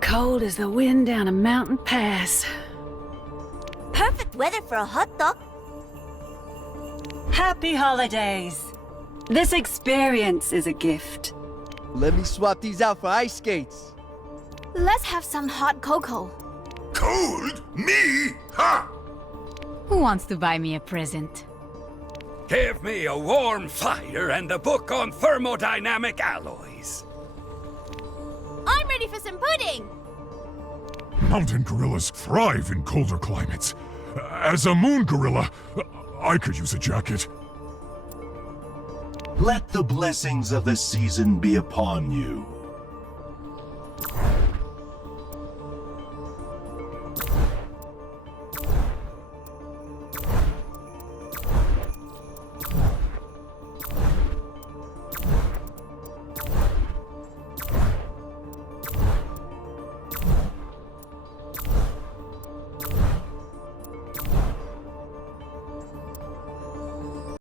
Cold as the wind down a mountain pass. Perfect weather for a hot dog. Happy holidays! This experience is a gift. Let me swap these out for ice skates. Let's have some hot cocoa. Cold? Me? Ha! Who wants to buy me a present? Give me a warm fire and a book on thermodynamic alloys. I'm ready for some pudding. Mountain gorillas thrive in colder climates. As a moon gorilla, I could use a jacket. Let the blessings of the season be upon you.